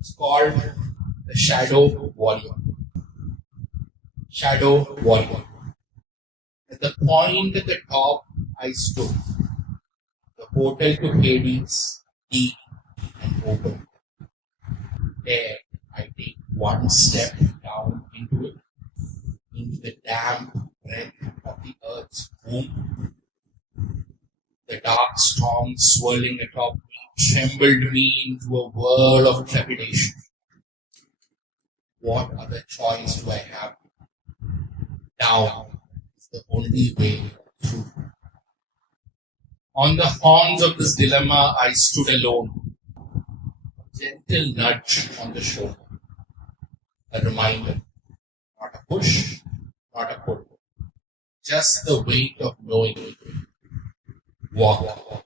It's called the Shadow Warrior. Shadow Warrior. At the point at the top I stood, the portal to Hades, deep and open. There I take one step down into it, into the damp breath of the earth's womb. The dark storm swirling atop me trembled me into a whirl of trepidation. What other choice do I have? Down is the only way through. On the horns of this dilemma, I stood alone. A gentle nudge on the shoulder. A reminder. Not a push, not a pull. Just the weight of knowing it. Walk.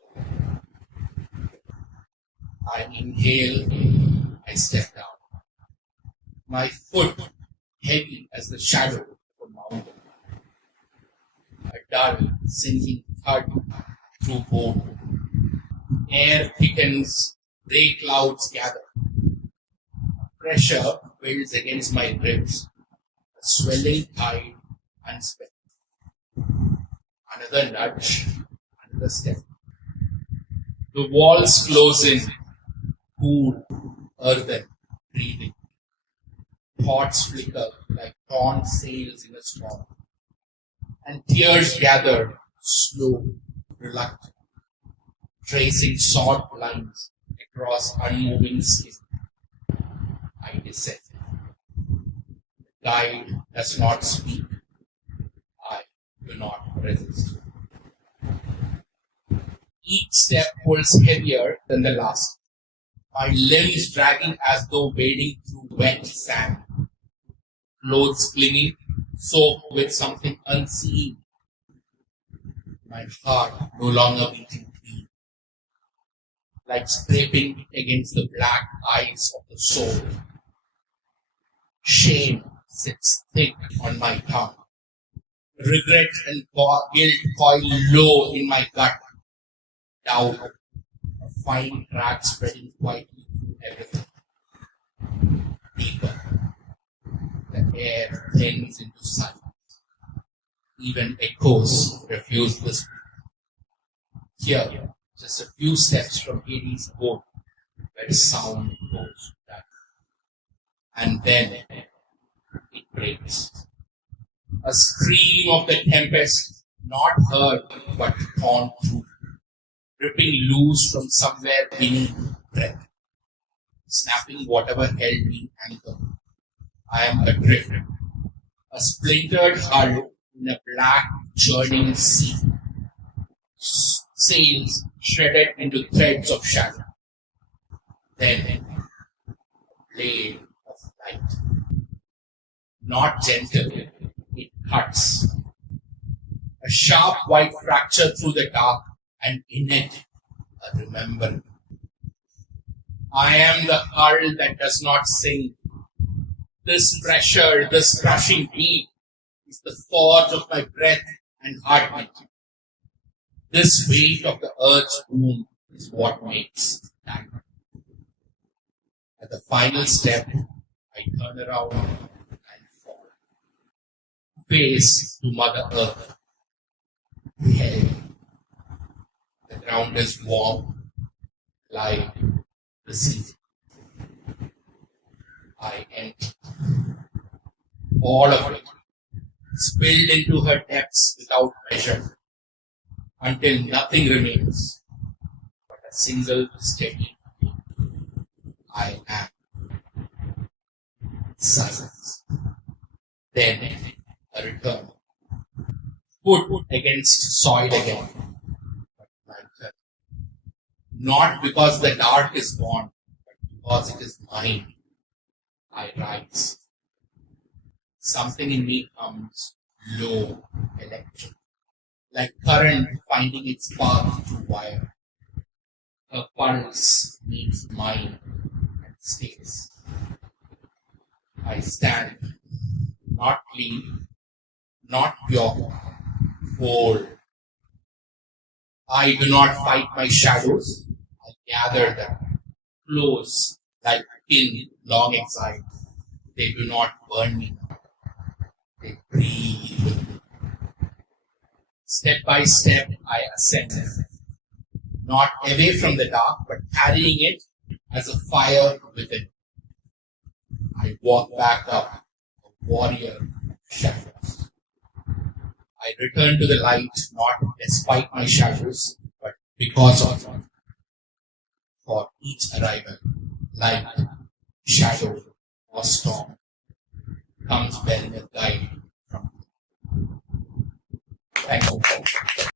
I inhale, I step down. My foot heavy as the shadow of a mountain. A dull, sinking thud through bone. Air thickens, grey clouds gather. Pressure builds against my ribs. A swelling tide unspent. Another nudge, another step. The walls close in, cool, earthen, breathing. Thoughts flicker like torn sails in a storm. And tears gather, slow, reluctant, tracing short lines across unmoving skin. I descend. The guide does not speak. I do not resist. Each step pulls heavier than the last. My limbs dragging as though wading through wet sand. Clothes clinging, soaked with something unseen. My heart no longer beating clean. Like scraping against the black eyes of the soul. Shame sits thick on my tongue. Regret and guilt coil low in my gut. Doubt, a fine crack spreading quietly through everything. Deeper, the air thins into silence. Even echoes refuse the speak. Here, just a few steps from Hades' boat, where sound goes back. And then it breaks. A scream of the tempest, not heard but torn through. Ripping loose from somewhere beneath breath, snapping whatever held me anchored. I am adrift, a splintered hull in a black churning sea, sails shredded into threads of shadow. Then a blade of light, not gentle, it cuts. A sharp white fracture through the dark. And in it, a remembrance. I am the hull that does not sink. This pressure, this crushing heat is the forge of my breath and heartbeat. This weight of the earth's womb is what makes time. At the final step, I turn around and fall. Face to Mother Earth. Hell. The ground is warm, light, receiving. I empty. All of it spilled into her depths without measure, until nothing remains but a single steady feeling. I am. Silence. Then a return. Foot against soil again. Not because the dark is gone, but because it is mine. I rise. Something in me comes low, electric, like current finding its path through wire. Her pulse meets mine and stays. I stand, not clean, not pure, whole. I do not fight my shadows. I gather them, close, like in long exile. They do not burn me. They breathe with me. Step by step, I ascend, not away from the dark, but carrying it as a fire within. I walk back up, a warrior of shadows. I return to the light, not despite my shadows, but because of them. For each arrival, light, shadow, or storm comes bearing a guide from me. Thank you.